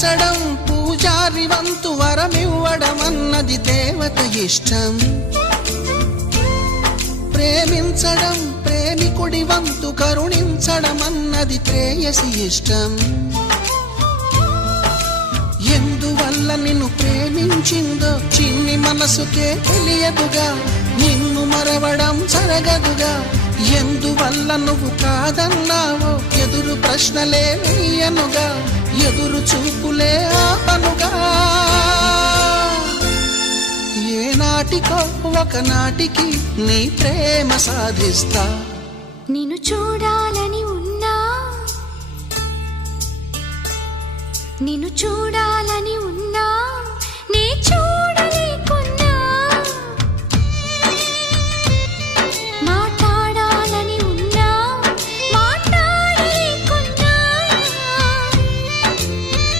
పూజించడం పూజారి వంతు వరమివ్వడం అన్నది దేవత ఇష్టం. ప్రేమించడం ప్రేమికుడి వంతు కరుణించడం అన్నది ప్రేయసి ఇష్టం. ఎందువల్ల నిన్ను ప్రేమించిందో చిన్ని మనసుకే తెలియదుగా, నిన్ను మరవడం జరగదుగా. ఎందువల్ల నువ్వు కాదన్నావో ఎదురు ప్రశ్నలే వేయనుగా, ఎదురు చూపులే ఆపనుగా. ఏనాటికో ఒకనాటికి నీ ప్రేమ సాధిస్తా. నిన్ను చూడాలని ఉన్నా, నిన్ను చూడాలని ఉన్నా